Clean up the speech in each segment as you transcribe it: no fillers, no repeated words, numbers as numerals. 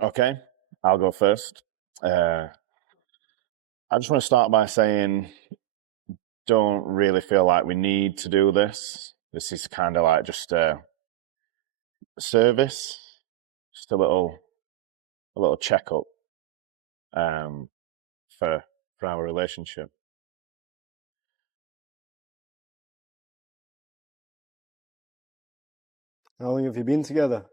Okay, I'll go first. I just want to start by saying, don't really feel like we need to do this. This is kind of like just a service, just a little checkup for our relationship. How long have you been together?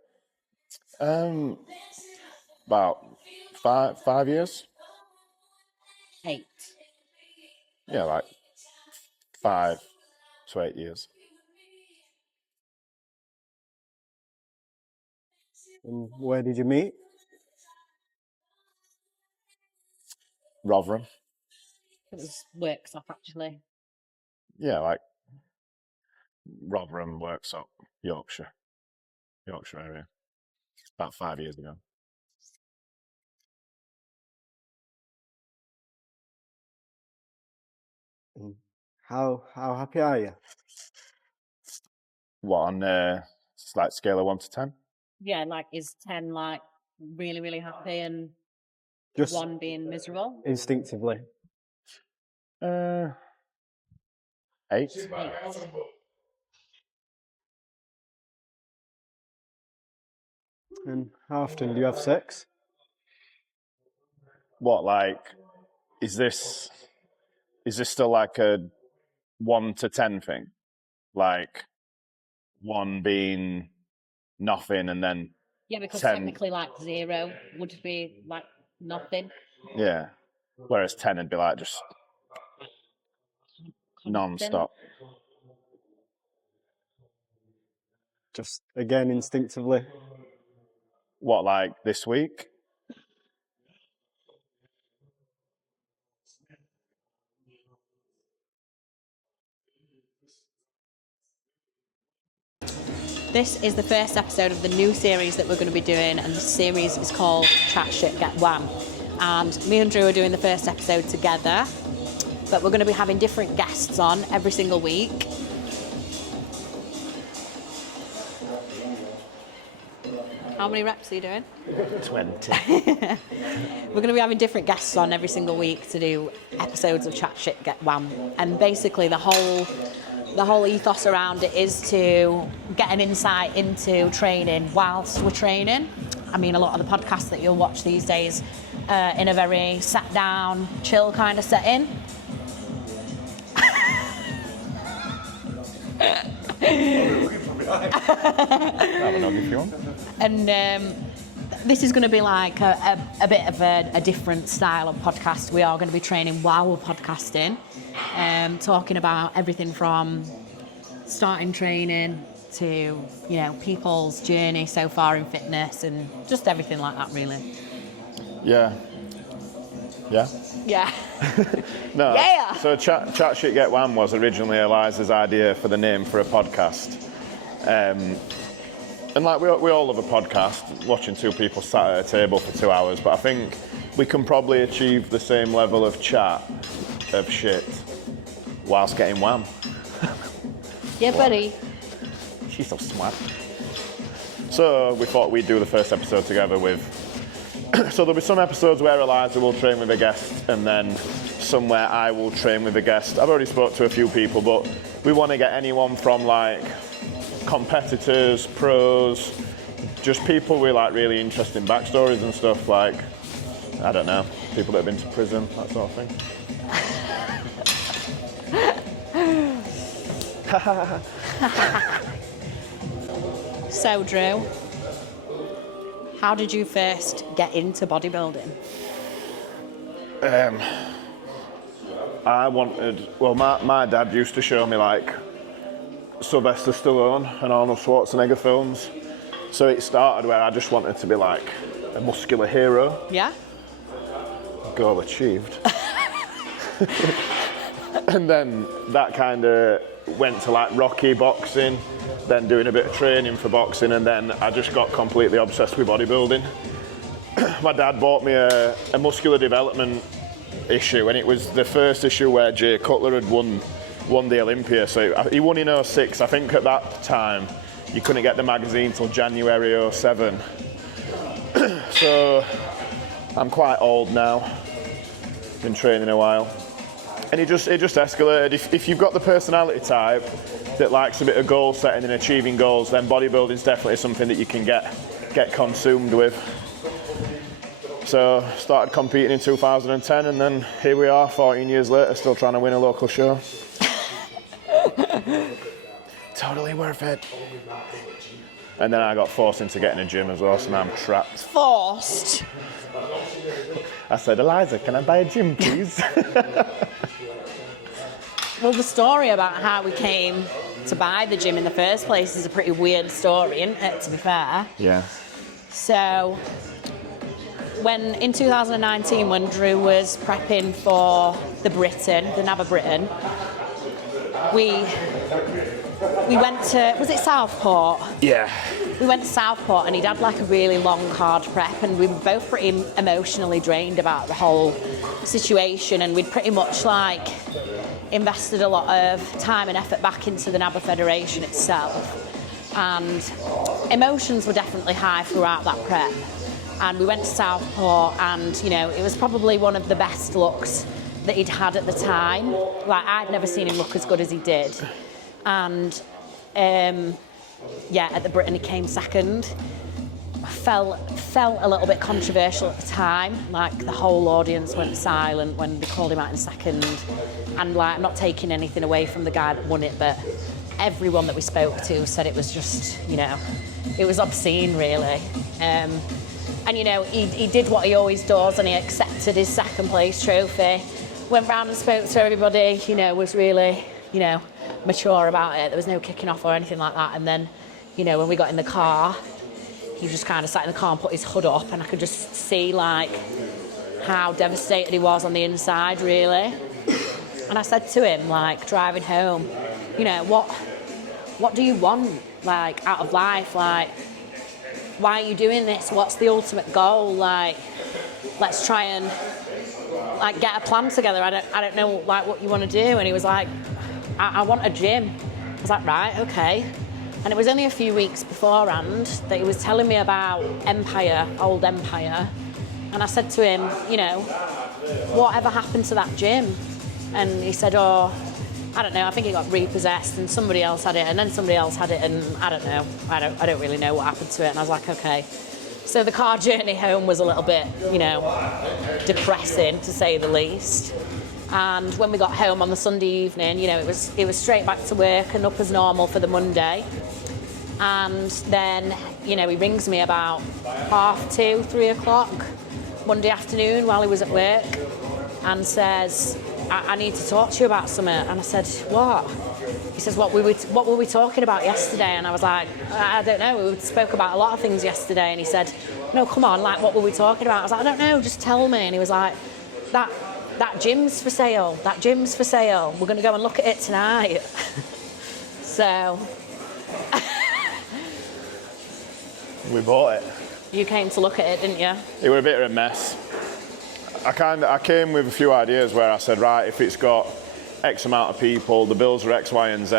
About 5 years. 8. Yeah, like 5 to 8 years. And where did you meet? Rotherham. It was Worksop, actually. Yeah, like Rotherham, Worksop, Yorkshire area. About 5 years ago. And how happy are you? What, on like scale of 1 to 10? Yeah, like is 10 like really, really happy and Just 1 being miserable? instinctively. 8. And how often do you have sex? What, like, is this still like a 1 to 10 thing? Like 1 being nothing and then Yeah, because 10. technically like 0 would be like nothing. Yeah. Whereas 10 would be like just non-stop. Just again instinctively. What, like this week? This is the first episode of the new series that we're going to be doing, and the series is called Chat Shit Get Wham. And me and Drew are doing the first episode together, but we're going to be having different guests on every single week. How many reps are you doing? 20. We're going to be having different guests on every single week to do episodes of Chat Shit Get Wham. And basically the whole ethos around it is to get an insight into training whilst we're training. I mean, a lot of the podcasts that you'll watch these days in a very sat down, chill kind of setting. And this is going to be like a bit of a different style of podcast. We are going to be training while we're podcasting, talking about everything from starting training to, you know, people's journey so far in fitness and just everything like that, really. Yeah. No. Yeah. So Chat Shit Get Wham was originally Eliza's idea for the name for a podcast. And like we all love a podcast, watching 2 people sat at a table for 2 hours, but I think we can probably achieve the same level of chat, of shit, whilst getting wham. Yeah, buddy. She's so smart. So we thought we'd do the first episode together with... So there'll be some episodes where Eliza will train with a guest, and then some where I will train with a guest. I've already spoke to a few people, but we want to get anyone from like competitors, pros, just people with like really interesting backstories and stuff, like, I don't know, people that have been to prison, that sort of thing. So, Drew, how did you first get into bodybuilding? My dad used to show me like Sylvester Stallone and Arnold Schwarzenegger films. So it started where I just wanted to be like a muscular hero. Yeah? Goal achieved. And then that kind of went to like Rocky boxing, then doing a bit of training for boxing, and then I just got completely obsessed with bodybuilding. My dad bought me a muscular development issue, and it was the first issue where Jay Cutler had won the Olympia. So he won in 06. I think at that time you couldn't get the magazine till January 07. So I'm quite old now. Been training a while. And it just escalated. If you've got the personality type that likes a bit of goal setting and achieving goals, then bodybuilding is definitely something that you can get consumed with. So started competing in 2010, and then here we are 14 years later, still trying to win a local show. Totally worth it. And then I got forced into getting a gym as well, so now I'm trapped. Forced? I said, Eliza, can I buy a gym, please? Well, the story about how we came to buy the gym in the first place is a pretty weird story, isn't it, to be fair? Yeah. So, in 2019, when Drew was prepping for the NABBA Britain, we went to, was it Southport? Yeah. We went to Southport and he'd had like a really long, hard prep, and we were both pretty emotionally drained about the whole situation, and we'd pretty much like invested a lot of time and effort back into the NABBA Federation itself, and emotions were definitely high throughout that prep. And we went to Southport, and you know, it was probably one of the best looks that he'd had at the time. Like, I'd never seen him look as good as he did. And at the Britain he came second. Felt a little bit controversial at the time. Like, the whole audience went silent when they called him out in second. And like, I'm not taking anything away from the guy that won it, but everyone that we spoke to said it was just, you know, it was obscene, really. And you know, he did what he always does, and he accepted his second place trophy. Went round and spoke to everybody, you know, was really, you know, mature about it. There was no kicking off or anything like that. And then, you know, when we got in the car, he just kind of sat in the car and put his hood up, and I could just see like how devastated he was on the inside, really. And I said to him, like, driving home, you know, what do you want, like, out of life? Like, why are you doing this? What's the ultimate goal? Like, let's try and like get a plan together. I don't know like what you want to do. And he was like, I want a gym. I was like, right, okay. And it was only a few weeks beforehand that he was telling me about Empire, old Empire. And I said to him, you know, whatever happened to that gym? And he said, oh, I don't know, I think it got repossessed and somebody else had it, and then somebody else had it, and I don't know. I don't really know what happened to it. And I was like, okay. So the car journey home was a little bit, you know, depressing, to say the least. And when we got home on the Sunday evening, you know, it was straight back to work and up as normal for the Monday. And then, you know, he rings me about 2:30, 3 o'clock Monday afternoon while he was at work, and says, I need to talk to you about something. And I said, what? He says, what were we talking about yesterday? And I was like, I don't know, we spoke about a lot of things yesterday. And he said, no, come on, like, what were we talking about? I was like, I don't know, just tell me. And he was like, that gym's for sale, we're going to go and look at it tonight. So we bought it. You came to look at it, didn't you? It was a bit of a mess. I came with a few ideas where I said, right, if it's got X amount of people, the bills are X, Y, and Z,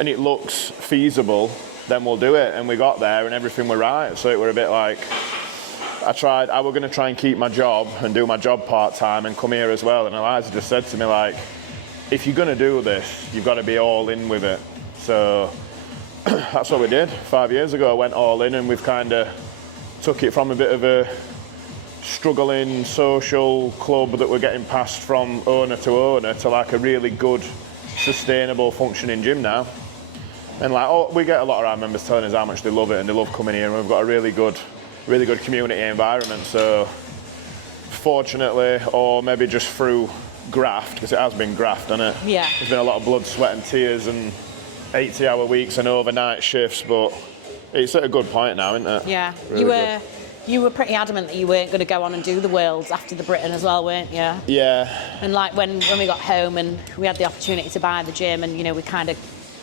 and it looks feasible, then we'll do it. And we got there and everything were right. So it were a bit like, I was going to try and keep my job and do my job part-time and come here as well. And Eliza just said to me, like, if you're going to do this, you've got to be all in with it. So that's what we did. 5 years ago, I went all in, and we've kind of took it from a bit of a struggling social club that we're getting passed from owner to like a really good, sustainable, functioning gym now. And like, we get a lot of our members telling us how much they love it and they love coming here, and we've got a really good community environment. So fortunately, or maybe just through graft, because it has been graft, hasn't it? Yeah. There's been a lot of blood, sweat and tears and 80-hour weeks and overnight shifts, but it's at a good point now, isn't it? Yeah. Really You were pretty adamant that you weren't going to go on and do the Worlds after the Britain as well, weren't you? Yeah. And like when we got home and we had the opportunity to buy the gym, and you know, we kind of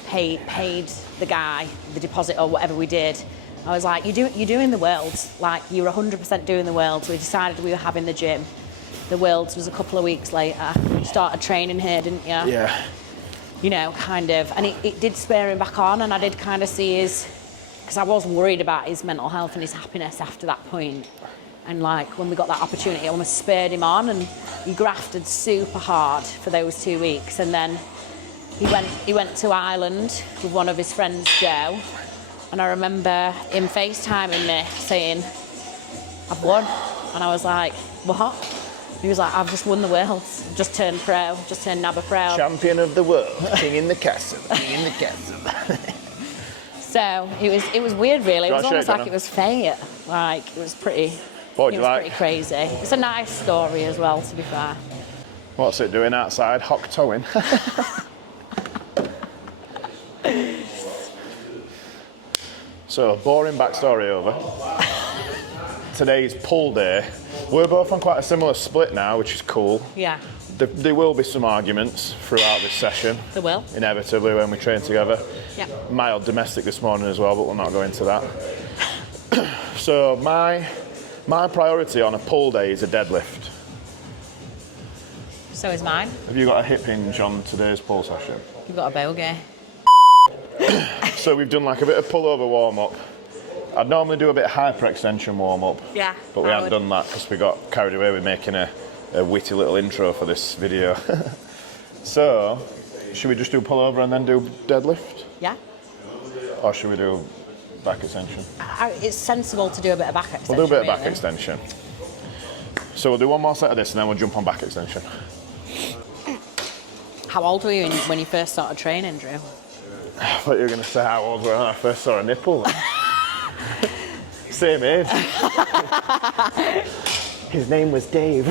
paid the guy the deposit or whatever we did, I was like, you're doing the Worlds, like you're 100% doing the Worlds. We decided we were having the gym. The Worlds was a couple of weeks later. You started training here, didn't you? Yeah. You know, kind of, and it did spur him back on, and I did kind of see his because I was worried about his mental health and his happiness after that point. And like when we got that opportunity, I almost spurred him on, and he grafted super hard for those 2 weeks. And then he went to Ireland with one of his friends, Joe. And I remember him FaceTiming me saying, "I've won." And I was like, "What?" He was like, "I've just won the world. Just turned pro. Just turned NABBA pro." Champion of the world, king in the castle, king in the castle. So it was weird, really. It was almost like Donna? it was fate. Like it was pretty. What do you like? Pretty crazy. It's a nice story as well, to be fair. What's it doing outside? Hock towing. So, boring backstory over. Today's pull day. We're both on quite a similar split now, which is cool. Yeah, There will be some arguments throughout this session. there will. Inevitably when we train together. Yeah. Mild domestic this morning as well, but we'll not go into that. So my priority on a pull day is a deadlift. So is mine. Have you got a hip hinge on today's pull session? You've got a bogey. So we've done like a bit of pullover warm up. I'd normally do a bit of hyperextension warm up. Yeah. But we haven't done that because we got carried away with making a witty little intro for this video. So, should we just do pullover and then do deadlift? Yeah. Or should we do back extension? It's sensible to do a bit of back extension. We'll do a bit of back really. extension. So we'll do one more set of this and then we'll jump on back extension. How old were you when you first started training, Drew? I thought you were going to say how old were I first saw a nipple. Same age. His name was Dave.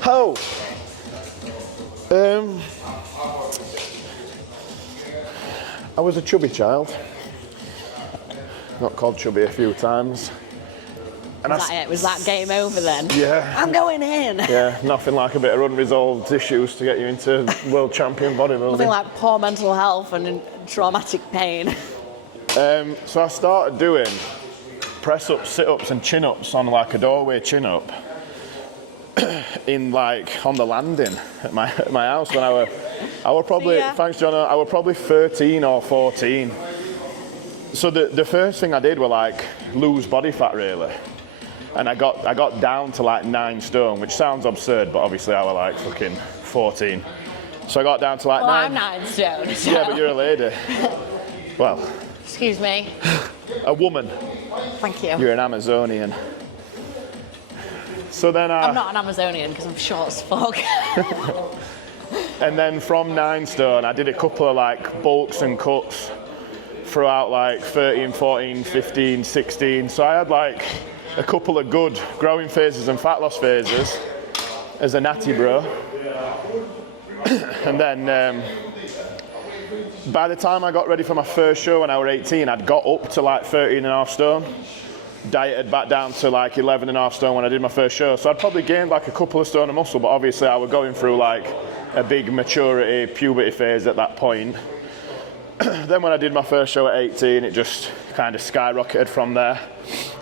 How? I was a chubby child. Got called chubby a few times. And Was that game over then? Yeah. I'm going in. Yeah, nothing like a bit of unresolved issues to get you into world champion bodybuilding. Nothing like poor mental health and traumatic pain. So I started doing press-ups, sit-ups and chin-ups on like a doorway chin-up in like on the landing at my house when I were probably, thanks John, I were probably 13 or 14. So the first thing I did were like lose body fat really. And I got down to like 9 stone, which sounds absurd, but obviously I was like fucking 14. So I got down to like 9. I'm 9 stone. So. Yeah, but you're a lady. Well. Excuse me. A woman. Thank you. You're an Amazonian. So then I'm not an Amazonian because I'm short as fuck. And then from 9 stone, I did a couple of like bulks and cuts throughout like 13, 14, 15, 16. So I had like a couple of good growing phases and fat loss phases as a natty bro. And then by the time I got ready for my first show when I was 18, I'd got up to like 13 and a half stone. Dieted back down to like 11 and a half stone when I did my first show. So I'd probably gained like a couple of stone of muscle, but obviously I was going through like a big maturity, puberty phase at that point. Then when I did my first show at 18, it just kind of skyrocketed from there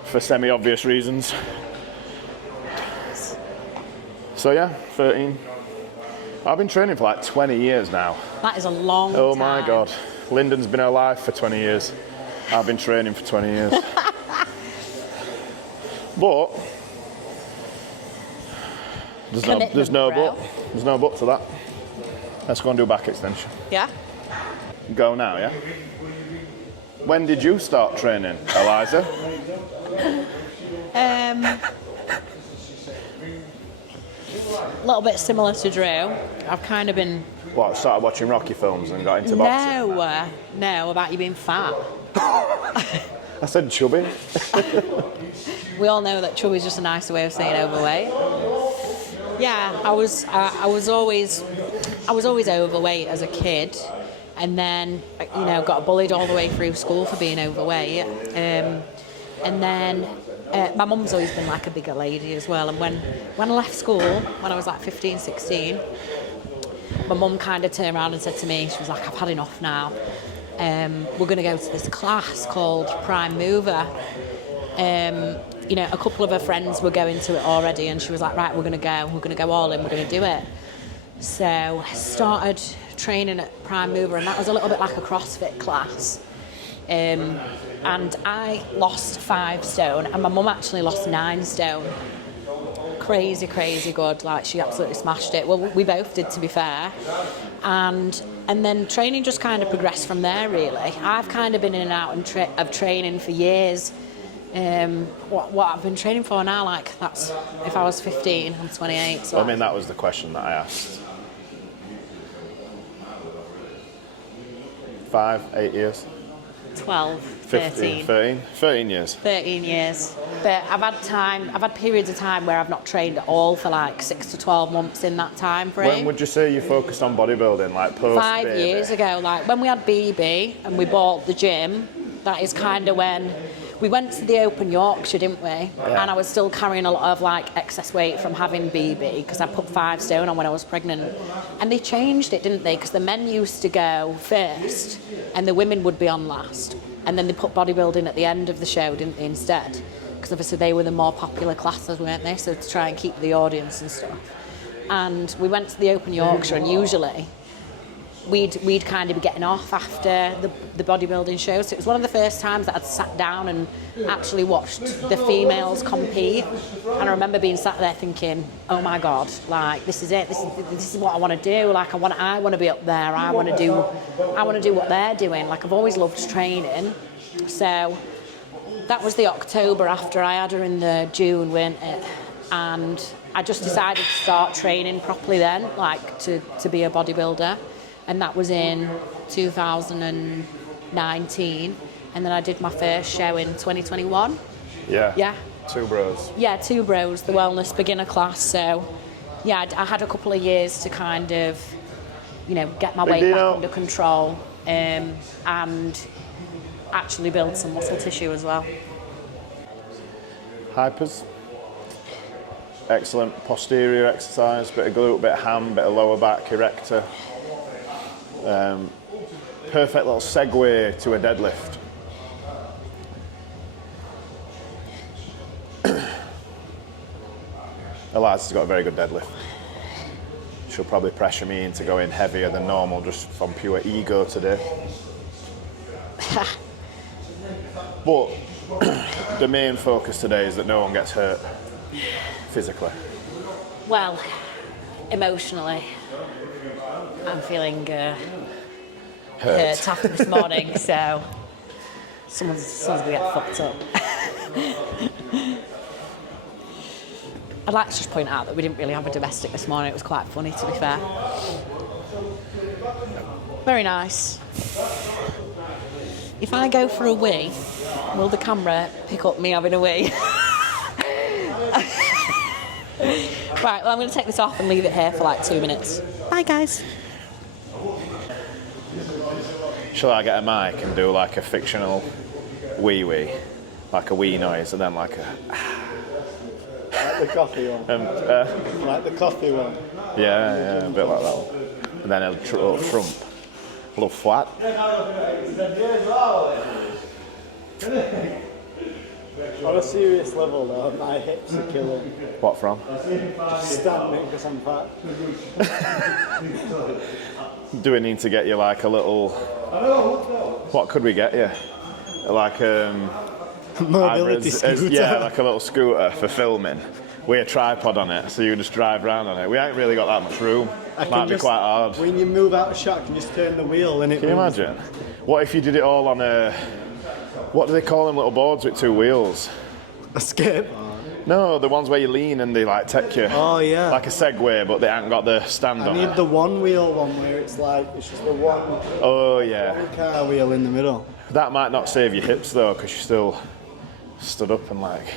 for semi-obvious reasons. So yeah, 13. I've been training for like 20 years now. That is a long time. Oh my God. Lyndon's been alive for 20 years. I've been training for 20 years. But there's no but. There's no but to that. Let's go and do back extension. Yeah? Go now, yeah? When did you start training, Eliza? A little bit similar to Drew. I've kind of been... What, started watching Rocky films and got into boxing? No, about you being fat. I said chubby. We all know that chubby is just a nicer way of saying overweight. Yeah, I was always overweight as a kid, and then got bullied all the way through school for being overweight. And then my mum's always been like a bigger lady as well. And when I left school, when I was like 15, 16, my mum kind of turned around and said to me, she was like, "I've had enough now. We're going to go to this class called Prime Mover." A couple of her friends were going to it already, and she was like, "Right, we're going to go all in, we're going to do it." So I started training at Prime Mover, and that was a little bit like a CrossFit class. and I lost 5 stone, and my mum actually lost 9 stone. Crazy good. Like, she absolutely smashed it. Well, we both did, to be fair. And then training just kind of progressed from there, really. I've kind of been in and out of training for years. What I've been training for now, like, that's, if I was 15, I'm 28. So I mean, that was the question that I asked. 5, 8 years? 12, 15, 13. 13 years. 13 years. But I've had periods of time where I've not trained at all for like 6 to 12 months in that time frame. When would you say you focused on bodybuilding, like post 5 years ago, like when we had BB and we bought the gym, that is kind of when we went to the Open Yorkshire, didn't we? Yeah. And I was still carrying a lot of like excess weight from having BB because I put 5 stone on when I was pregnant. And they changed it, didn't they? Because the men used to go first and the women would be on last. And then they put bodybuilding at the end of the show, didn't they, instead? Because obviously they were the more popular classes, weren't they? So to try and keep the audience and stuff. And we went to the Open Yorkshire, and usually we'd kind of be getting off after the bodybuilding show. So it was one of the first times that I'd sat down and actually watched the females compete. And I remember being sat there thinking, oh my God, like, this is it. This is what I want to do. Like, I want to be up there. I want to do what they're doing. Like, I've always loved training. So that was the October after I had her in the June, weren't it? And I just decided to start training properly then, like to be a bodybuilder. And that was in 2019. And then I did my first show in 2021. Yeah. Yeah. 2 bros. Yeah, 2 bros, the wellness beginner class. So, yeah, I had a couple of years to kind of, get my weight back under control and actually build some muscle tissue as well. Hypers. Excellent posterior exercise, bit of glute, bit of ham, bit of lower back, erector. Perfect little segue to a deadlift. Eliza's got a very good deadlift. She'll probably pressure me into going heavier than normal just from pure ego today. But the main focus today is that no one gets hurt physically. Well, emotionally, I'm feeling hurt after this morning, so someone's gonna get fucked up. I'd like to just point out that we didn't really have a domestic this morning. It was quite funny, to be fair. Very nice. If I go for a wee, will the camera pick up me having a wee? Right, well, I'm going to take this off and leave it here for like 2 minutes. Bye, guys. Shall I get a mic and do like a fictional wee, like a wee noise, and then like a... Like the coffee one. Like the coffee one. Yeah, a bit like that one. And then a little frump, a little flat. On a serious level though, my hips are killing. What from? Just standing because I'm fat. Do we need to get you like a little... What could we get you? Like mobility scooter. Yeah, like a little scooter for filming with a tripod on it, so you can just drive around on it. We ain't really got that much room. Might be quite hard. When you move out of shot, you can just turn the wheel and it. Can you imagine? What if you did it all on a... What do they call them little boards with 2 wheels? A skateboard? No, the ones where you lean and they like take you. Oh yeah. Like a Segway, but they haven't got the stand on I need it. the 1 wheel one where it's just the one. Oh yeah. Car wheel in the middle. That might not save your hips though, because you're still stood up and like...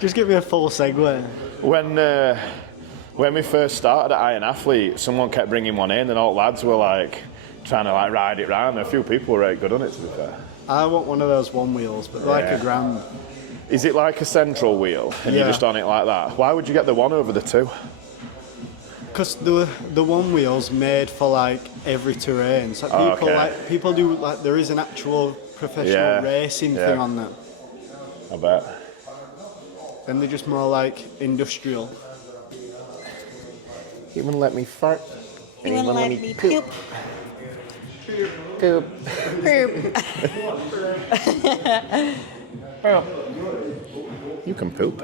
Just give me a full Segway. When we first started at Iron Athlete, someone kept bringing one in and all lads were like trying to like ride it round. A few people were really good on it, to be fair. I want one of those 1 wheels, but like Yeah. £1,000. Is it like a central wheel and Yeah. you're just on it like that? Why would you get the 1 over the 2? Because the 1 wheel's made for like every terrain. So people do like there is an actual professional racing thing on them. I bet. Then they're just more like industrial. You wouldn't let me fart. You want to let me poop? Poop. Poop. Poop. You can poop.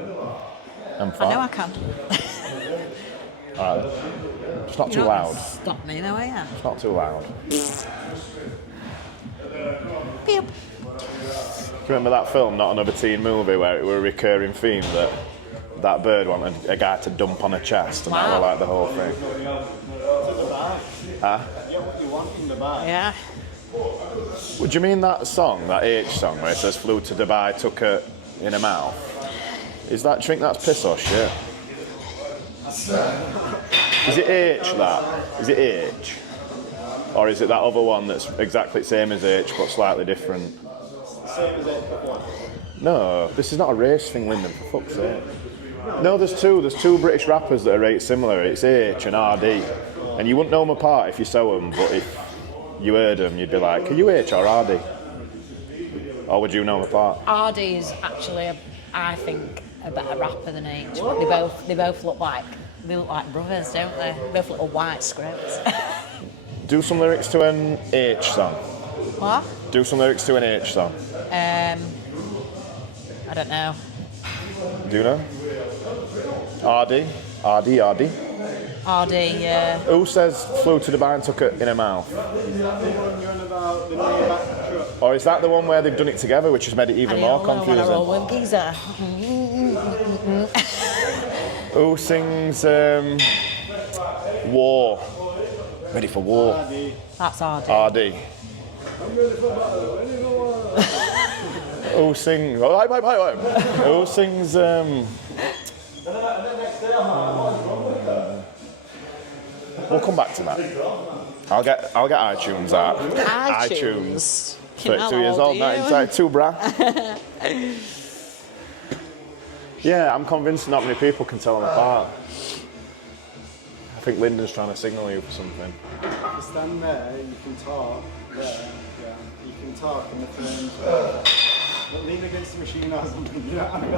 I'm I fine. know I can. Alright. It's not too You're not loud. gonna stop me though, are you? It's not too loud. Poop. Do you remember that film, Not Another Teen Movie, where it were a recurring theme that bird wanted a guy to dump on her chest, and that was like the whole thing. Huh? Get what you want in the bag. Yeah. Would you mean that song, that H song, where it says flew to Dubai, took her in her mouth? Is that, do you think that's piss or shit? Is it H that? Is it H? Or is it that other one that's exactly the same as H but slightly different? Same as H.1. No, this is not a race thing, Lyndon, for fuck's sake. No, there's two British rappers that are right similar. It's H and RD. And you wouldn't know them apart if you saw them, but if you heard them, you'd be like, are you H or RD? Or would you know them apart? RD is actually, I think, a better rapper than H. But they both look like brothers, don't they? They both little white scripts. Do some lyrics to an H song. What? Do some lyrics to an H song. I don't know. Do you know? RD? RD? RD, yeah. Who says flew to Dubai and took it in her mouth? Is that the one you're on about, the Maybach truck? Or is that the one where they've done it together, which has made it even more confusing? I roll with geezer. Who sings War? Ready for War? That's RD. RD. Who sings? Who sings? We'll come back to that. I'll get iTunes out. iTunes. 32 years old now. It's like too bra. Yeah, I'm convinced not many people can tell them apart. I think Lyndon's trying to signal you for something. If you stand there, you can talk. There, yeah. You can talk in the frames. But lean against the machine or something, you know what I mean?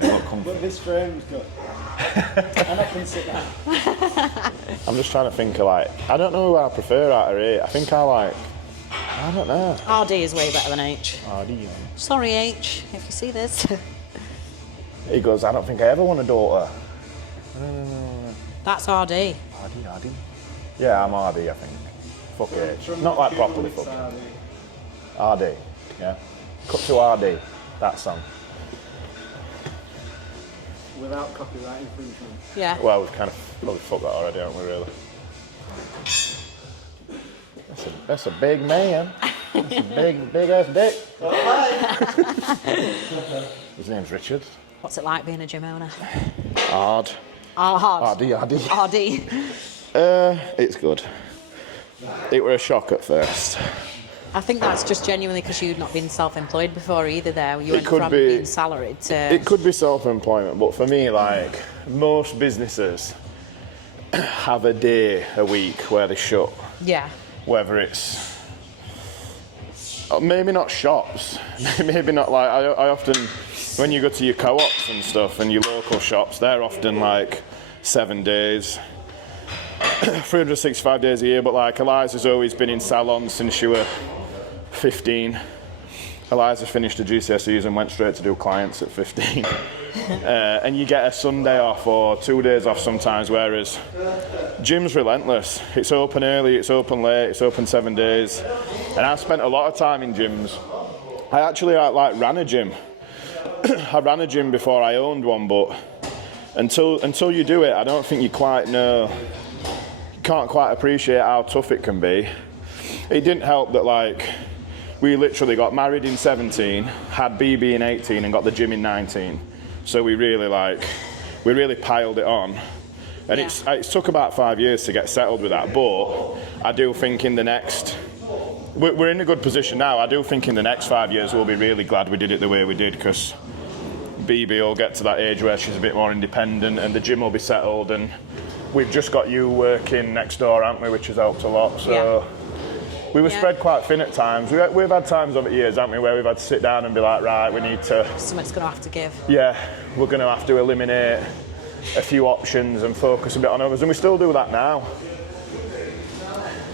Like, but this frame's good. And I can sit down. I'm just trying to think of like, I don't know who I prefer out of it. I think I don't know. RD is way better than H. RD, yeah. Sorry, H, if you see this. He goes, I don't think I ever want a daughter. That's RD. RD. Yeah, I'm RD, I think. Fuck H. Not like properly fuck. RD, yeah. Cut to RD, that song. Without copyright infringement. Yeah. Well, we've kind of probably fucked that already, haven't we, really? That's a big man. That's a big ass dick. His name's Richard. What's it like being a gym owner? Hard. Hard. RD. RD. It's good. It were a shock at first. I think that's just genuinely because you'd not been self-employed before either there. You went could from be- being salaried to... It could be self-employment, but for me, like, most businesses have a day a week where they shut. Yeah. Whether it's... Maybe not shops. Maybe not like... I often... When you go to your co-ops and stuff and your local shops, they're often like 7 days. 365 days a year, but like Eliza's always been in salons since she was 15. Eliza finished her GCSEs and went straight to do clients at 15. And you get a Sunday off or 2 days off sometimes, whereas gym's relentless. It's open early, it's open late, it's open 7 days. And I've spent a lot of time in gyms. I actually ran a gym. I ran a gym before I owned one, but until you do it, I don't think you quite know. Can't quite appreciate how tough it can be. It didn't help that like we literally got married in 17, had BB in 18, and got the gym in 19. So we really piled it on, and it took about 5 years to get settled with that. But I do think in the next, we're in a good position now. I do think in the next 5 years we'll be really glad we did it the way we did, because BB will get to that age where she's a bit more independent, and the gym will be settled, and we've just got you working next door, haven't we, which has helped a lot. So we were spread quite thin at times. We've had times over the years, haven't we, where we've had to sit down and be like, right, we need to... Something's going to have to give. Yeah, we're going to have to eliminate a few options and focus a bit on others, and we still do that now.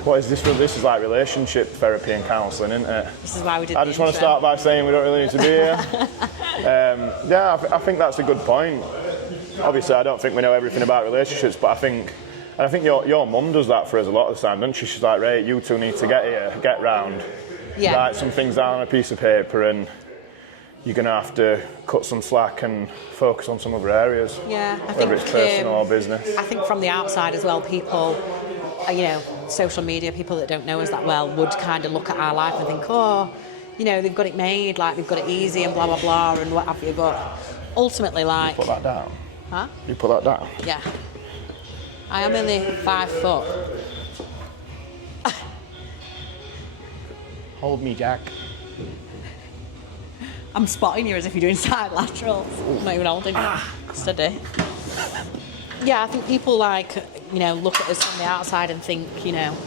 What is this? This is like relationship therapy and counselling, isn't it? This is why we did I just want to start by saying we don't really need to be here. Yeah, I think that's a good point. Obviously, I don't think we know everything about relationships, but I think your mum does that for us a lot of the time, doesn't she? She's like, Ray, you two need to get here, get round, write some things down on a piece of paper, and you're going to have to cut some slack and focus on some other areas. Yeah, I whether think it's personal or business. I think from the outside as well, people, social media, people that don't know us that well would kind of look at our life and think, oh, they've got it made, like they've got it easy and blah, blah, blah, and what have you. But ultimately, like... You put that down? Huh? You put that down? Yeah. I am only 5 foot. Hold me, Jack. I'm spotting you as if you're doing side laterals. I'm not even holding you. Steady. Yeah, I think people look at us from the outside and think,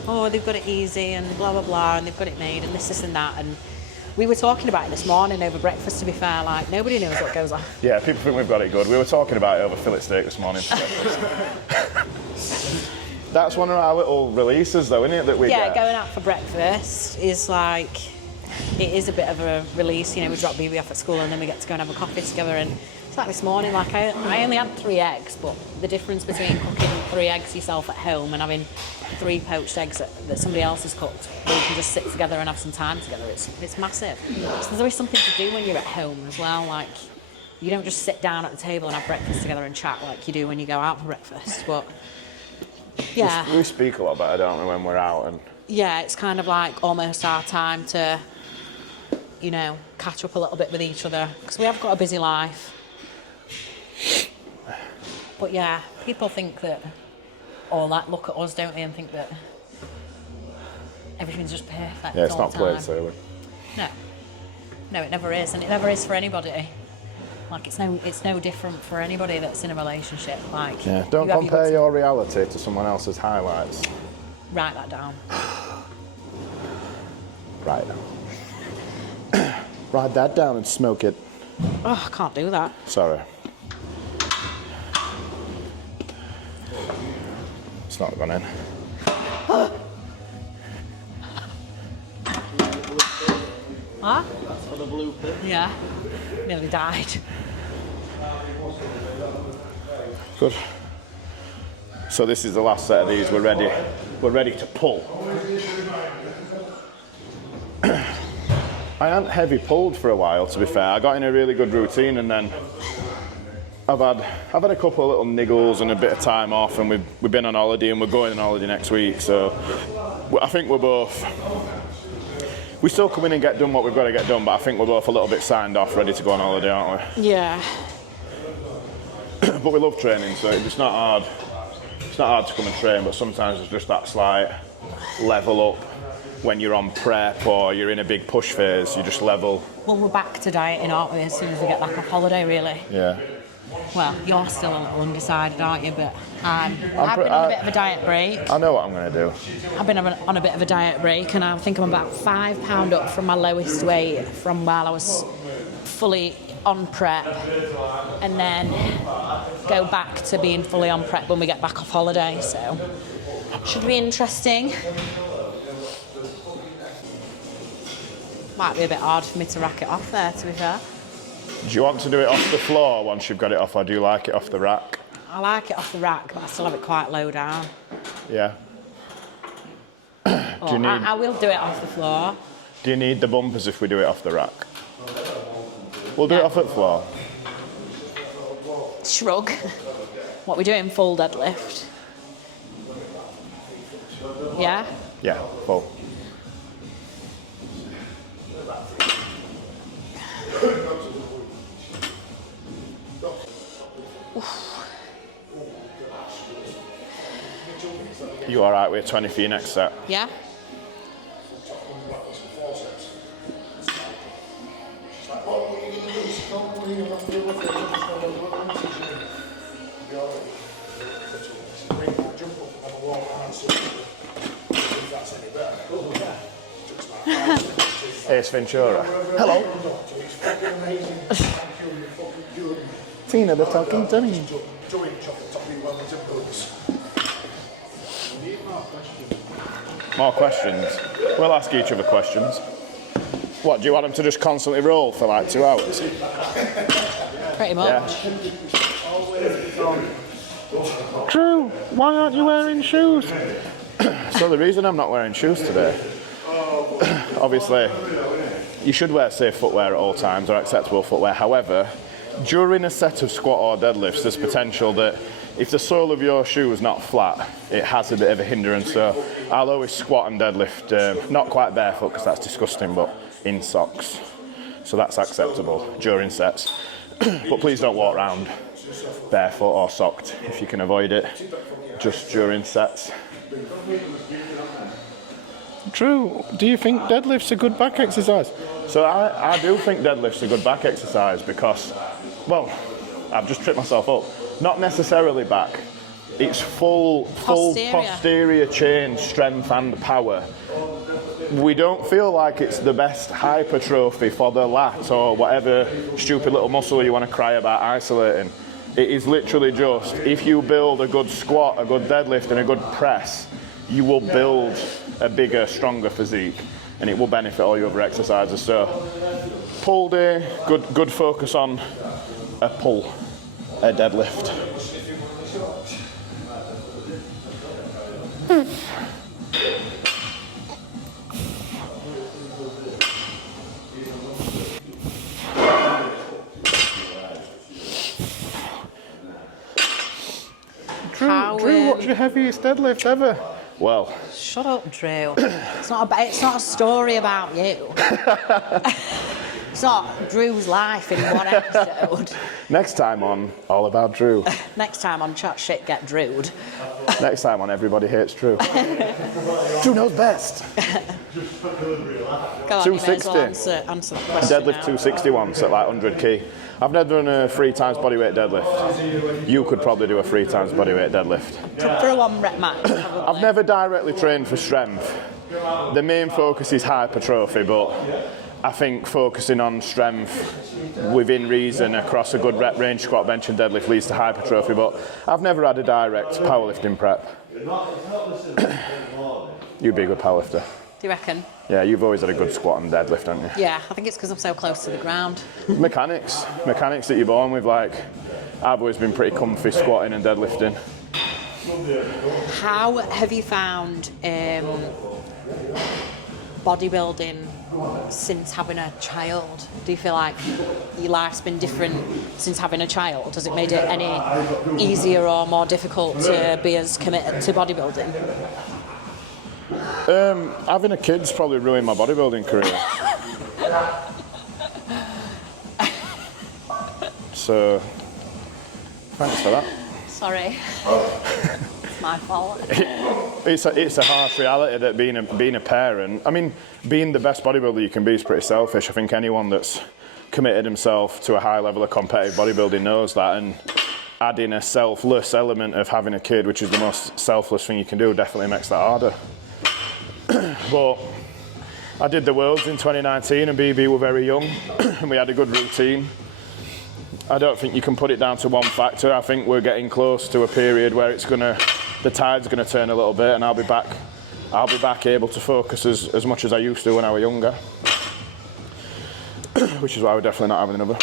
oh, they've got it easy and blah, blah, blah, and they've got it made and this and that. And we were talking about it this morning over breakfast, to be fair. Like, nobody knows what goes on. Yeah, people think we've got it good. We were talking about it over fillet steak this morning. That's one of our little releases, though, isn't it, that we get? Yeah, going out for breakfast is like... It is a bit of a release, we drop BB off at school and then we get to go and have a coffee together. And it's like this morning, like I only had 3 eggs, but the difference between cooking 3 eggs yourself at home and having 3 poached eggs that somebody else has cooked, where you can just sit together and have some time together, it's massive. So there's always something to do when you're at home as well. Like, you don't just sit down at the table and have breakfast together and chat like you do when you go out for breakfast. But yeah, we speak a lot better, don't we, when we're out? And yeah, it's kind of like almost our time to catch up a little bit with each other, because we have got a busy life. But yeah, people think that, look at us, don't they, and think that everything's just perfect. Yeah, it's all not the time. played sailor. No, it never is, and it never is for anybody. Like, it's no different for anybody that's in a relationship. Like, yeah, don't compare your reality to someone else's highlights. Write that down. Right. Write that down and smoke it. Oh, I can't do that. Sorry. It's not gone in. Huh? That's for the blue pit. Yeah. Nearly died. Good. So this is the last set of these. We're ready. We're ready to pull. I hadn't heavy pulled for a while, to be fair. I got in a really good routine, and then I've had a couple of little niggles and a bit of time off, and we've been on holiday, and we're going on holiday next week. So I think we still come in and get done what we've got to get done, but I think we're both a little bit signed off, ready to go on holiday, aren't we? Yeah. But we love training, so it's not hard. It's not hard to come and train, but sometimes it's just that slight level up. When you're on prep or you're in a big push phase, you just level. Well, we're back to dieting, aren't we, as soon as we get back off holiday, really? Yeah. Well, you're still a little undecided, aren't you? But I've been on a bit of a diet break. I know what I'm going to do. I've been on a bit of a diet break, and I think I'm about 5 pound up from my lowest weight from while I was fully on prep, and then go back to being fully on prep when we get back off holiday. So, should be interesting. Might be a bit hard for me to rack it off there, to be fair. Do you want to do it off the floor once you've got it off, or do you like it off the rack? I like it off the rack, but I still have it quite low down. Yeah. I will do it off the floor. Do you need the bumpers if we do it off the rack? We'll do it off at the floor. Shrug. What we doing? Full deadlift. Yeah? Yeah, full. You all right with 20 for your next set? Yeah. Ace Ventura. Hello. Tina the talking Tony. More questions. We'll ask each other questions. What, do you want them to just constantly roll for like 2 hours? Pretty much. Yeah. Drew, why aren't you wearing shoes? So the reason I'm not wearing shoes today, obviously, you should wear safe footwear at all times, or acceptable footwear. However, during a set of squat or deadlifts, there's potential that if the sole of your shoe is not flat, it has a bit of a hindrance. So I'll always squat and deadlift, not quite barefoot because that's disgusting, but in socks. So that's acceptable during sets. But please don't walk around barefoot or socked if you can avoid it, just during sets. Drew, do you think deadlift's a good back exercise? So I do think deadlift's a good back exercise because, well, I've just tripped myself up. Not necessarily back. It's full posterior chain strength and power. We don't feel like it's the best hypertrophy for the lat or whatever stupid little muscle you want to cry about isolating. It is literally just, if you build a good squat, a good deadlift and a good press, you will build a bigger, stronger physique, and it will benefit all your other exercises. So pull day, good focus on a pull, a deadlift. Drew, what's your heaviest deadlift ever? Well, Shut up, Drew. It's not a story about you. It's not Drew's life in one episode. next time on All About Drew. Next time on Chat Shit Get Drewed. Next time on Everybody Hates Drew. Drew knows best. Go on, 260. you may as well answer that question Deadlift now. 260 once at like 100 key. I've never done a 3 times bodyweight deadlift. You could probably do a 3 times bodyweight deadlift. For a 1 rep max, probably. I've never directly trained for strength. The main focus is hypertrophy, but I think focusing on strength within reason across a good rep range, squat, bench and deadlift leads to hypertrophy, but I've never had a direct powerlifting prep. You'd be a good powerlifter. Do you reckon? Yeah, you've always had a good squat and deadlift, haven't you? Yeah, I think it's because I'm so close to the ground. Mechanics that you're born with, like, I've always been pretty comfy squatting and deadlifting. How have you found bodybuilding since having a child? Do you feel like your life's been different since having a child? Has it made it any easier or more difficult to be as committed to bodybuilding? Having a kid's probably ruined my bodybuilding career. So, thanks for that. Sorry. It's my fault. It's a harsh reality that being a parent, I mean, being the best bodybuilder you can be is pretty selfish. I think anyone that's committed himself to a high level of competitive bodybuilding knows that, and adding a selfless element of having a kid, which is the most selfless thing you can do, definitely makes that harder. But I did the Worlds in 2019 and BB were very young and we had a good routine. I don't think you can put it down to one factor. I think we're getting close to a period where the tide's gonna turn a little bit and I'll be back able to focus as much as I used to when I was younger. Which is why we're definitely not having another.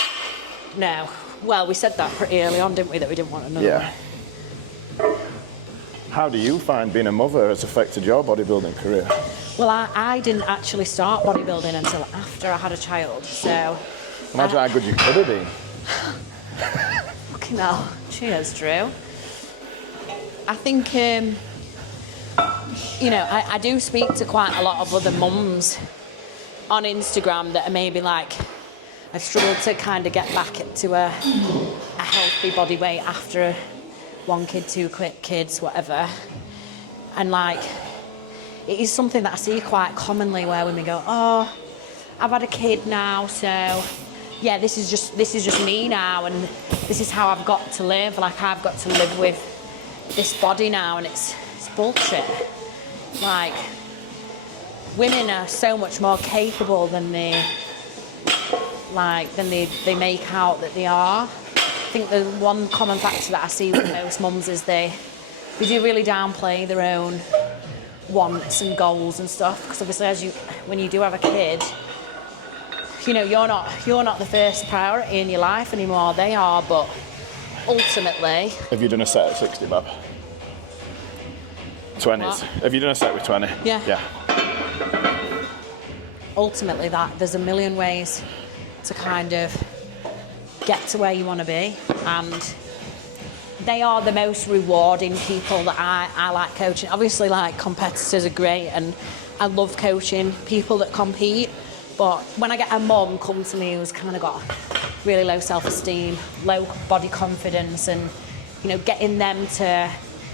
No. Well, we said that pretty early on, didn't we, that we didn't want another Yeah. one. How do you find being a mother has affected your bodybuilding career? Well, I didn't actually start bodybuilding until after I had a child, so... Imagine how good you could have been. Fucking hell. Cheers, Drew. I think, you know, I do speak to quite a lot of other mums on Instagram that are maybe like, I've struggled to kind of get back to a healthy body weight after 1 kid, 2 kids, whatever. And like, it is something that I see quite commonly where women go, oh, I've had a kid now, so yeah, this is just me now, and this is how I've got to live. Like, I've got to live with this body now, and it's bullshit. Like, women are so much more capable than they make out that they are. I think the one common factor that I see with most mums is they do really downplay their own wants and goals and stuff, because obviously when you do have a kid, you know, you're not the first priority in your life anymore. They are, but ultimately. Have you done a set at 60, Bab? 20s. What? Have you done a set with 20? Yeah. Yeah. Ultimately, there's a million ways to kind of get to where you want to be, and they are the most rewarding people that I like coaching. Obviously, like, competitors are great, and I love coaching people that compete, but when I get a mum come to me who's kind of got really low self-esteem, low body confidence, and, you know, getting them to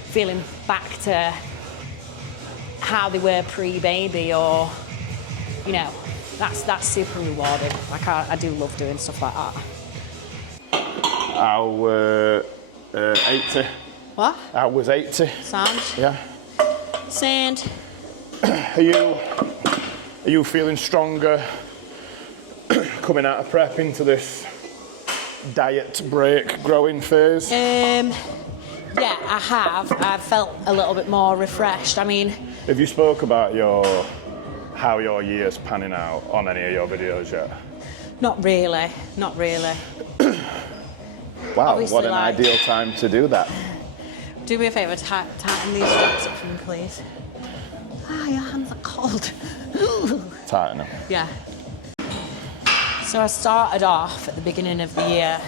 feeling back to how they were pre-baby, or, you know, that's super rewarding. Like, I do love doing stuff like that. I was 80. What? I was 80. Sound? Yeah. Sand. Are you feeling stronger coming out of prep into this diet break growing phase? Yeah, I have. I've felt a little bit more refreshed. I mean, Have you spoke about how your year's panning out on any of your videos yet? not really. Wow, Obviously, what an like- ideal time to do that. Do me a favour, tighten these straps up for me, please. Your hands are cold. Tighten them. Yeah. So I started off at the beginning of the year,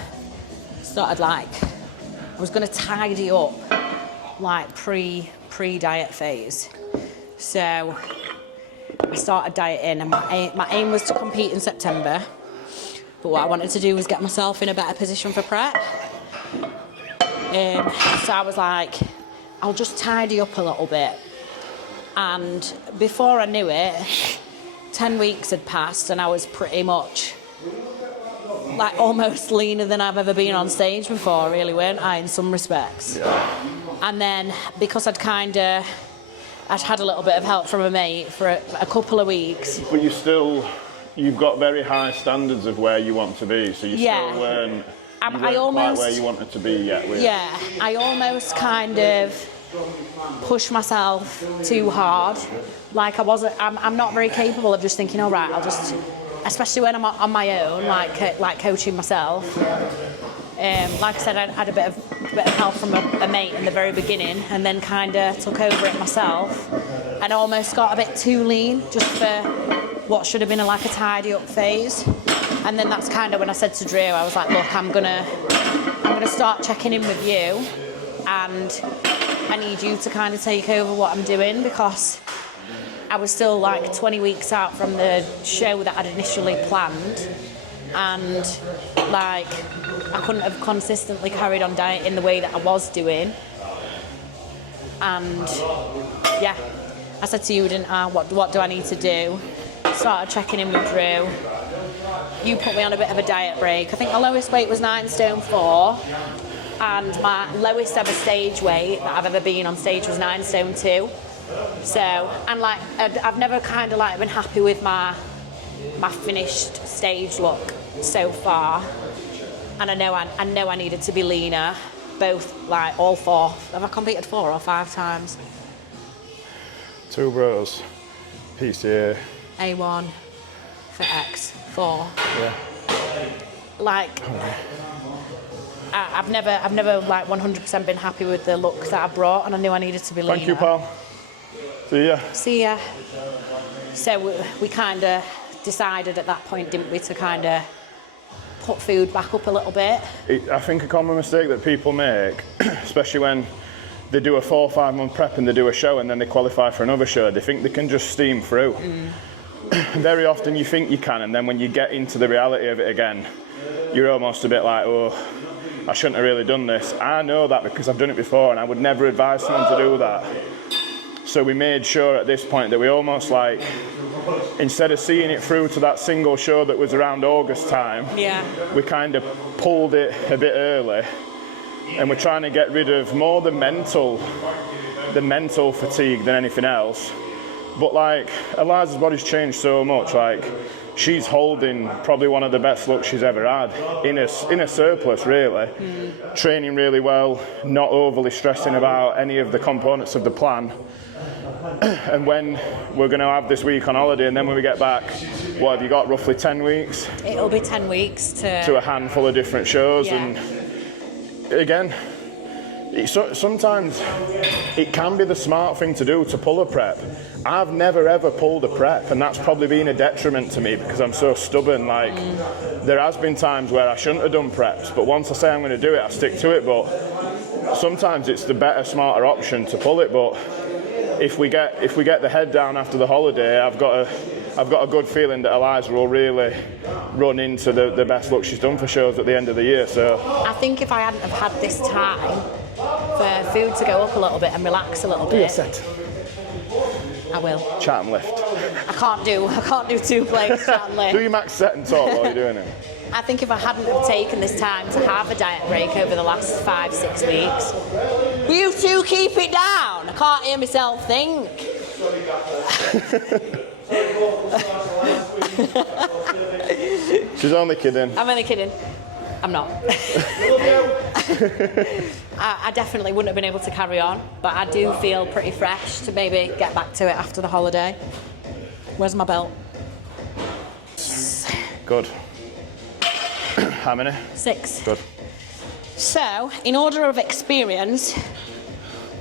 I was going to tidy up, like, pre-diet phase. So I started dieting, and my aim was to compete in September. But what I wanted to do was get myself in a better position for prep. So I was like, I'll just tidy up a little bit. And before I knew it, 10 weeks had passed, and I was pretty much, like, almost leaner than I've ever been on stage before, really, weren't I, in some respects? Yeah. And then, because I'd had a little bit of help from a mate for a couple of weeks. But you've got very high standards of where you want to be, so you still weren't quite where you wanted to be yet. Yeah, I almost kind of pushed myself too hard. Like, I'm not very capable of just thinking, all right, I'll just, especially when I'm on my own, like coaching myself. Like I said, I had a bit of help from a mate in the very beginning, and then kind of took over it myself, and almost got a bit too lean just for what should have been a tidy up phase. And then that's kind of when I said to Drew, I was like, look, I'm gonna start checking in with you, and I need you to kind of take over what I'm doing, because I was still like 20 weeks out from the show that I'd initially planned, and like I couldn't have consistently carried on dieting the way that I was doing. And yeah, I said to you, didn't I, what do I need to do? Started checking in with Drew. You put me on a bit of a diet break. I think my lowest weight was 9 stone 4, and my lowest ever stage weight that I've ever been on stage was 9 stone 2. So, and like, I've never kind of like been happy with my finished stage look so far, and I know I needed to be leaner, both, like, all 4. Have I competed 4 or 5 times? 2 bros, PCA. A1 for X, 4. Yeah. Like, I've never like 100% been happy with the look that I brought, and I knew I needed to be leaner. Thank you, pal. See ya. See ya. So we kind of decided at that point, didn't we, to kind of put food back up a little bit. I think a common mistake that people make, especially when they do a 4 or 5 month prep and they do a show and then they qualify for another show, they think they can just steam through. Very often you think you can, and then when you get into the reality of it again, you're almost a bit like, oh, I shouldn't have really done this. I know that because I've done it before, and I would never advise someone to do that. So we made sure at this point that we almost, like, instead of seeing it through to that single show that was around August time, we kind of pulled it a bit early, and we're trying to get rid of more the mental fatigue than anything else. But like, Eliza's body's changed so much. Like, she's holding probably one of the best looks she's ever had in a surplus, really. Training really well, not overly stressing about any of the components of the plan. And when we're going to have this week on holiday, and then when we get back, what have you got, roughly 10 weeks? It'll be 10 weeks to a handful of different shows. Yeah. And again, sometimes it can be the smart thing to do to pull a prep. I've never ever pulled a prep, and that's probably been a detriment to me because I'm so stubborn. Like, there has been times where I shouldn't have done preps, but once I say I'm going to do it, I stick to it. But sometimes it's the better, smarter option to pull it. But if we get the head down after the holiday, I've got a good feeling that Eliza will really run into the best look she's done for shows at the end of the year. So I think if I hadn't have had this time for food to go up a little bit and relax a little do your bit, set. I will. Chat and lift. I can't do 2 plates chat and lift. Do your max set and talk while you're doing it. I think if I hadn't have taken this time to have a diet break over the last 5-6 weeks, you two keep it down. I can't hear myself think. She's only kidding. I'm only kidding. I'm not. I definitely wouldn't have been able to carry on, but I do feel pretty fresh to maybe get back to it after the holiday. Where's my belt? Good. How many? 6. Good. So, in order of experience,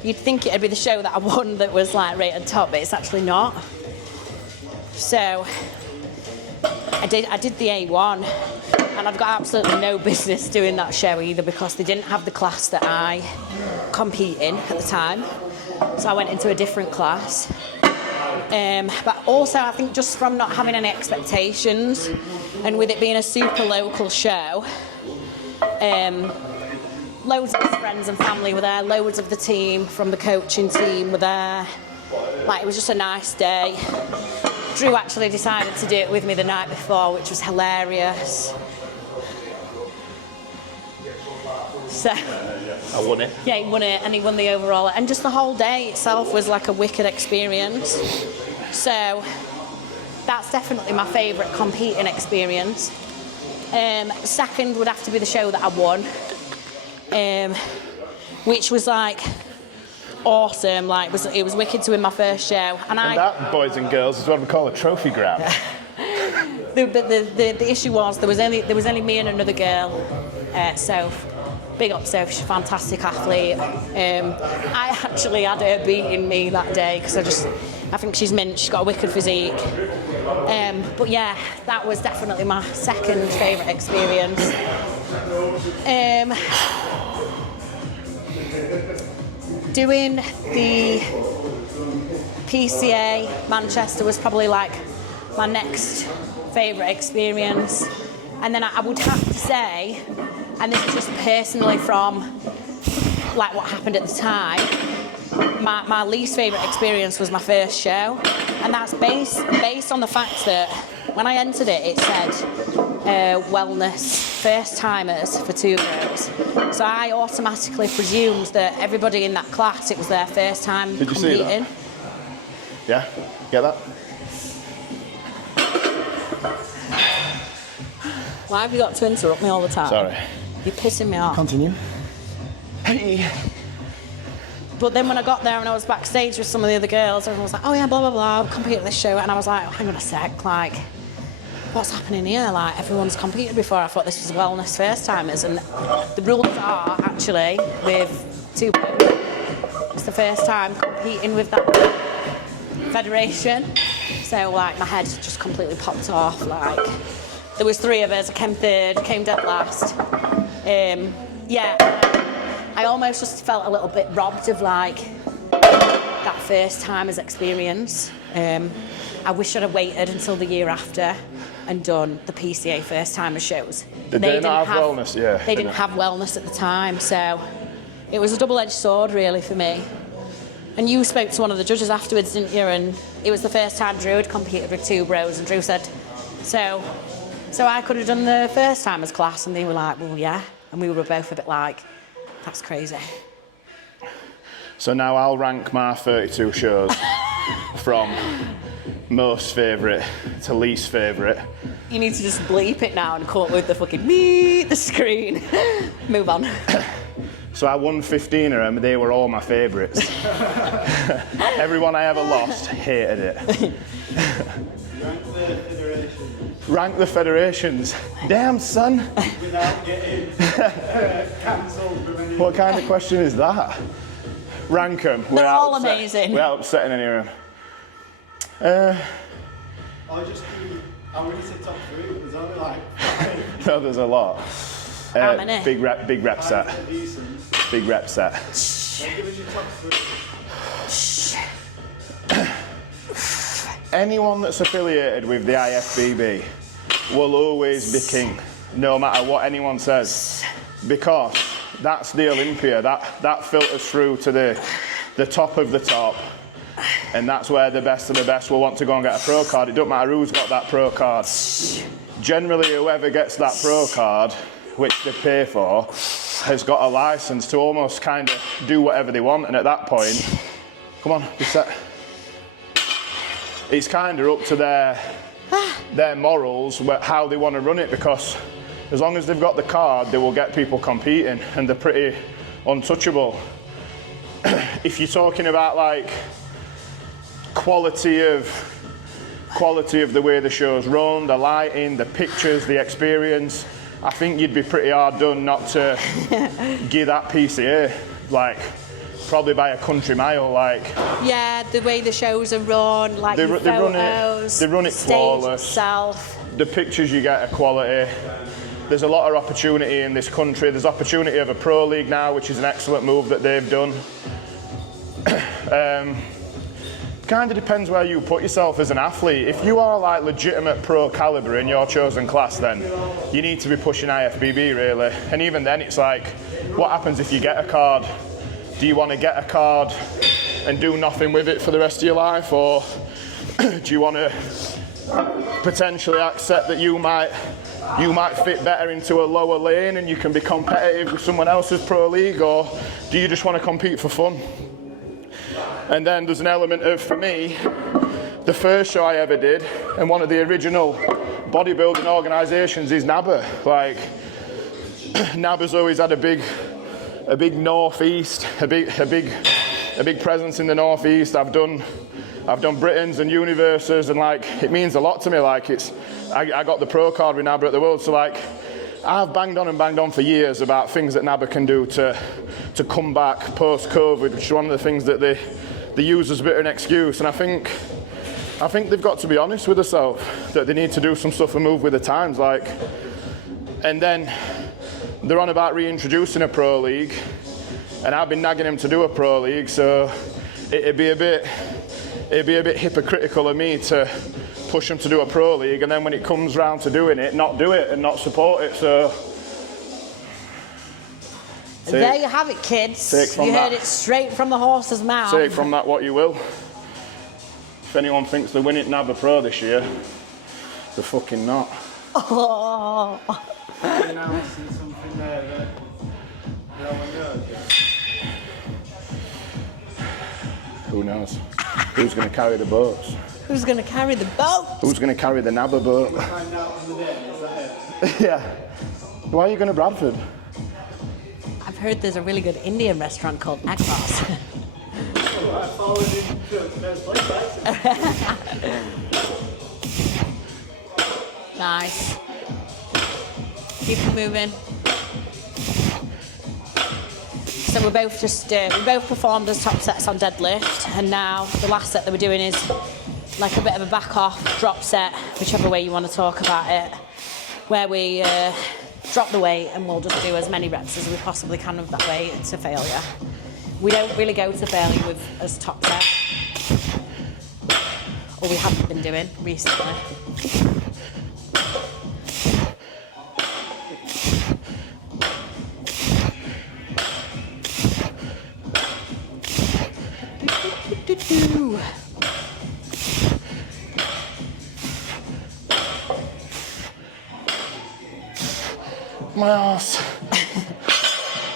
you'd think it'd be the show that I won that was like rated top, but it's actually not. So, I did the A1, and I've got absolutely no business doing that show either because they didn't have the class that I compete in at the time. So I went into a different class. But also I think just from not having any expectations and with it being a super local show, loads of friends and family were there, loads of the team from the coaching team were there. Like, it was just a nice day. Drew actually decided to do it with me the night before, which was hilarious. So, I won it. yeah, he won it, and he won the overall. And just the whole day itself was like a wicked experience. So, that's definitely my favourite competing experience. Second would have to be the show that I won, which was like awesome. Like, it was wicked to win my first show. And that, boys and girls, is what we call a trophy grab. The issue was there was only me and another girl, Soph. Big up Soph, she's a fantastic athlete. I actually had her beating me that day because I think she's mint. She's got a wicked physique. But yeah, that was definitely my second favourite experience. Doing the PCA Manchester was probably like my next favourite experience. And then I would have to say, and this is just personally from like what happened at the time, my least favourite experience was my first show. And that's based on the fact that when I entered it, it said wellness first timers for 2 bros. So I automatically presumed that everybody in that class, it was their first time Did you competing. see that? Yeah, get that? Why have you got to interrupt me all the time? Sorry. You're pissing me off. Continue. Hey. But then when I got there and I was backstage with some of the other girls, everyone was like, oh yeah, blah, blah, blah, I've competed at this show. And I was like, oh, hang on a sec, like, what's happening here? Like, everyone's competed before. I thought this was wellness first timers. And the rules are actually with 2 bros, it's the first time competing with that federation. So, like, my head just completely popped off. Like, there was 3 of us. I came third, came dead last. Yeah, I almost just felt a little bit robbed of, like, that first timer's experience. I wish I'd have waited until the year after and done the PCA first timer shows. Did they not have wellness? Yeah. They didn't have wellness at the time, so it was a double-edged sword, really, for me. And you spoke to one of the judges afterwards, didn't you? And it was the first time Drew had competed with 2 bros, and Drew said, so I could have done the first timers class, and they were like, well, yeah. And we were both a bit like, that's crazy. So now I'll rank my 32 shows from most favourite to least favourite. You need to just bleep it now and come up with the fucking meet the screen. Move on. So I won 15 of them, they were all my favourites. Everyone I ever lost hated it. Rank the federations. Rank the federations. Damn, son. Without getting cancelled from any. What kind of question is that? Rank them. They're all amazing. Without upsetting any of them. I'll just do, I'm going to say top 3, but there's only like 5. No, there's a lot. How many? Big rep set. Big rep set. I'll give us your top 3. Anyone that's affiliated with the IFBB will always be king, no matter what anyone says, because that's the Olympia. That filters through to the top of the top, and that's where the best of the best will want to go and get a pro card. It doesn't matter who's got that pro card. Generally, whoever gets that pro card, which they pay for, has got a license to almost kind of do whatever they want, and at that point, come on, be set. It's kind of up to their morals, how they want to run it, because as long as they've got the card, they will get people competing, and they're pretty untouchable. If you're talking about like quality of the way the show's run, the lighting, the pictures, the experience, I think you'd be pretty hard done not to give that PCA, like, probably by a country mile, like. Yeah, the way the shows are run, like They the run photos, it stage flawless. itself. The pictures you get are quality. There's a lot of opportunity in this country. There's opportunity of a pro league now, which is an excellent move that they've done. Kind of depends where you put yourself as an athlete. If you are like legitimate pro caliber in your chosen class, then you need to be pushing IFBB really. And even then, it's like, what happens if you get a card? Do you want to get a card and do nothing with it for the rest of your life, or do you want to potentially accept that you might fit better into a lower lane and you can be competitive with someone else's pro league, or do you just want to compete for fun? And then there's an element of, for me, the first show I ever did, and one of the original bodybuilding organisations is NABBA. Like, NABBA's always had a big northeast, a big presence in the northeast. I've done Britons and Universes, and like, it means a lot to me. Like, I got the pro card with NABBA at the World, so like, I've banged on for years about things that NABBA can do to come back post-COVID, which is one of the things that they use as a bit of an excuse. And I think they've got to be honest with themselves that they need to do some stuff and move with the times. Like, and then they're on about reintroducing a pro league, and I've been nagging them to do a pro league. So it'd be a bit hypocritical of me to push them to do a pro league, and then when it comes round to doing it, not do it and not support it. So there you have it, kids. You heard it straight from the horse's mouth. Take from that what you will. If anyone thinks they're winning NABBA Pro this year, they're fucking not. Oh. You know, I see something there that no one knows yet. Who knows? Who's going to carry the boats? Who's going to carry the boat? Who's going to carry the NABBA boat? We'll find out on the day, is that it? Yeah. Why are you going to Bradford? I've heard there's a really good Indian restaurant called Akbar's. Oh, I followed him to the first place, right? Nice. Keep it moving. So we both performed as top sets on deadlift, and now the last set that we're doing is like a bit of a back off drop set, whichever way you want to talk about it, where we drop the weight and we'll just do as many reps as we possibly can of that weight to failure. We don't really go to failure with as top set, or we haven't been doing recently. My arse.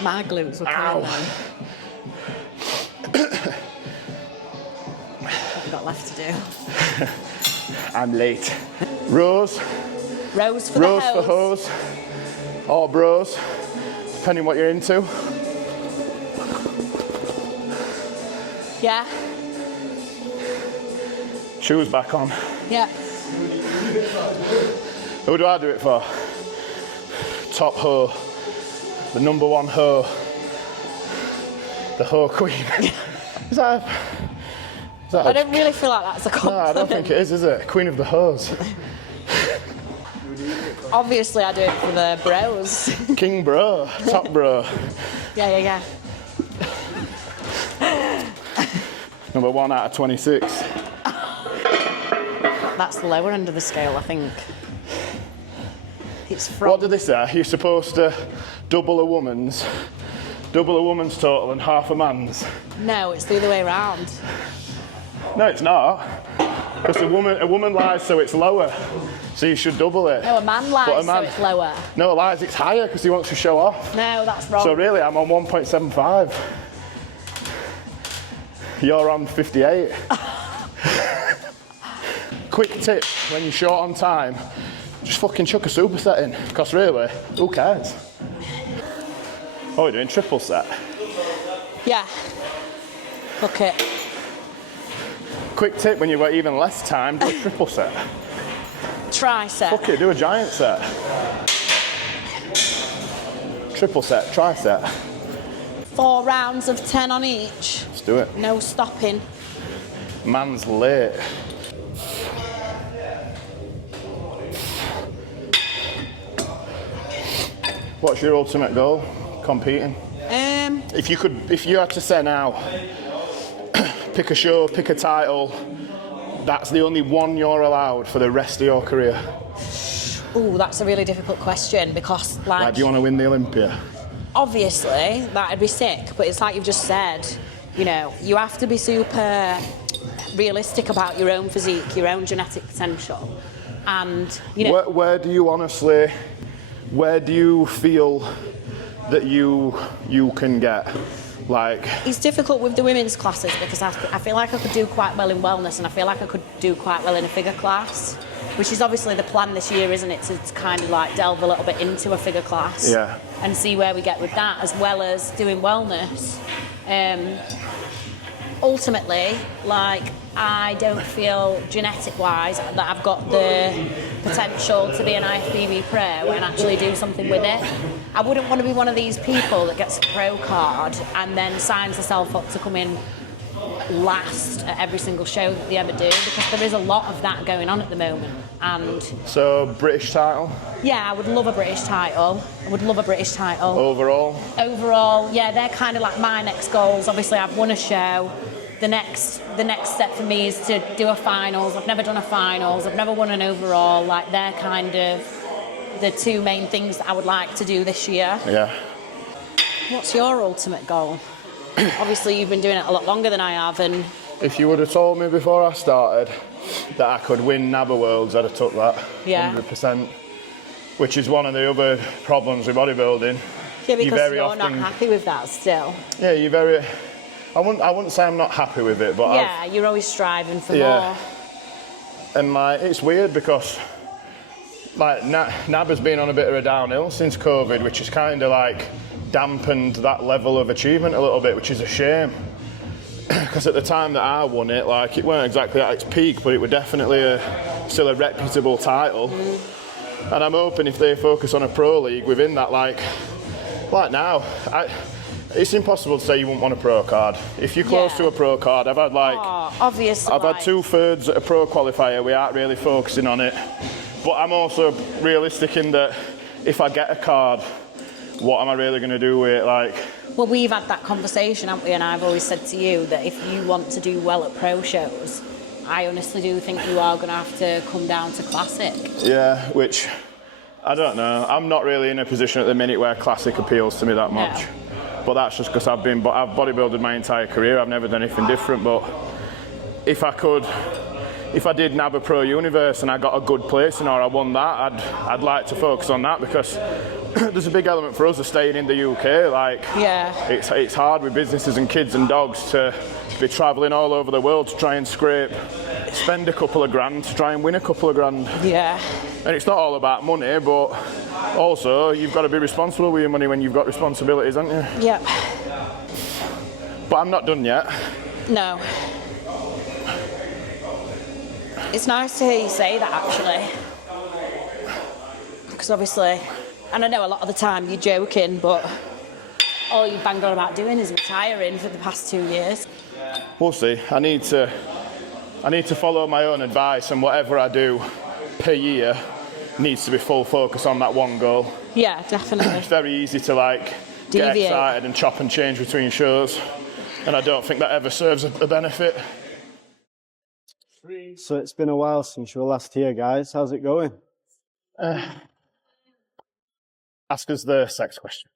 My glutes were killing me. What have we got left to do? I'm late. Rows. Rows for Rows the for hose. hose. Or bros, depending what you're into. Yeah. Shoes back on. Yeah. Who do I do it for? Top hoe. The number one hoe. The hoe queen. Is that I don't really feel like that's a No, compliment. I don't think it is it? Queen of the hoes. Obviously, I do it for the bros. King bro. Top bro. Yeah. Number 1 out of 26. That's the lower end of the scale, I think. It's from... What did they say? You're supposed to double a woman's total and half a man's. No, it's the other way around. No, it's not. Because a woman lies, so it's lower. So you should double it. No, a man lies, so it's lower. No, lies, it's higher because he wants to show off. No, that's wrong. So really, I'm on 1.75. You're on 58. Quick tip, when you're short on time, just fucking chuck a superset in. Because really, who cares? Oh, we're doing triple set. Yeah. Hook it. Quick tip, when you've got even less time, do a triple set. Tricep. Fuck it, do a giant set. Triple set, tricep. 4 rounds of 10 on each. Let's do it. No stopping. Man's late. What's your ultimate goal? Competing? If you had to say now, pick a show, pick a title, that's the only one you're allowed for the rest of your career. Ooh, that's a really difficult question because, Like, do you want to win the Olympia? Obviously, that'd be sick, but it's like you've just said, you know, you have to be super realistic about your own physique, your own genetic potential, and, you know... Where do you feel that you can get? Like, it's difficult with the women's classes because I feel like I could do quite well in wellness and I feel like I could do quite well in a figure class, which is obviously the plan this year, isn't it? To kind of like delve a little bit into a figure class, yeah, and see where we get with that, as well as doing wellness. Ultimately, like, I don't feel genetic-wise that I've got the potential to be an IFBB pro and actually do something with it. I wouldn't want to be one of these people that gets a pro card and then signs herself up to come in last at every single show that they ever do, because there is a lot of that going on at the moment. And so British title? Yeah, I would love a British title. Overall, yeah, they're kind of like my next goals. Obviously, I've won a show. The next step for me is to do a finals. I've never done a finals. I've never won an overall. Like, they're kind of the 2 main things that I would like to do this year. Yeah. What's your ultimate goal? Obviously, you've been doing it a lot longer than I have, and... If you would have told me before I started that I could win NABBA Worlds, I'd have took that. Yeah. 100%. Which is one of the other problems with bodybuilding. Yeah, because you're not happy with that still. Yeah, I wouldn't say I'm not happy with it, but yeah, you're always striving for more. And like, it's weird because like NABBA's been on a bit of a downhill since COVID, which has kind of like dampened that level of achievement a little bit, which is a shame. Because at the time that I won it, like, it weren't exactly at its peak, but it was definitely still a reputable title. And I'm hoping if they focus on a pro league within that, like now, it's impossible to say you wouldn't want a pro card. If you're close to a pro card, I've had obviously, I've had 2/3 at a pro qualifier. We aren't really focusing on it. But I'm also realistic in that if I get a card, what am I really going to do with it? Like, well, we've had that conversation, haven't we? And I've always said to you that if you want to do well at pro shows, I honestly do think you are going to have to come down to Classic. Yeah, which I don't know. I'm not really in a position at the minute where Classic appeals to me that much. No. But that's just because I've bodybuilded my entire career. I've never done anything different. But if I did NABBA Pro Universe and I got a good placing or I won that, I'd like to focus on that, because there's a big element for us of staying in the UK. Like, it's hard with businesses and kids and dogs to be travelling all over the world to try and spend a couple of grand to try and win a couple of grand. Yeah. And it's not all about money, but also you've got to be responsible with your money when you've got responsibilities, haven't you? Yep. But I'm not done yet. No. It's nice to hear you say that, actually. Because obviously, and I know a lot of the time you're joking, but all you've banged on about doing is retiring for the past 2 years. We'll see. I need to follow my own advice, and whatever I do per year needs to be full focus on that one goal. Yeah, definitely. It's very easy to like get Deviate. excited and chop and change between shows, and I don't think that ever serves a benefit. So it's been a while since you were last here, guys. How's it going? Ask us the sex question.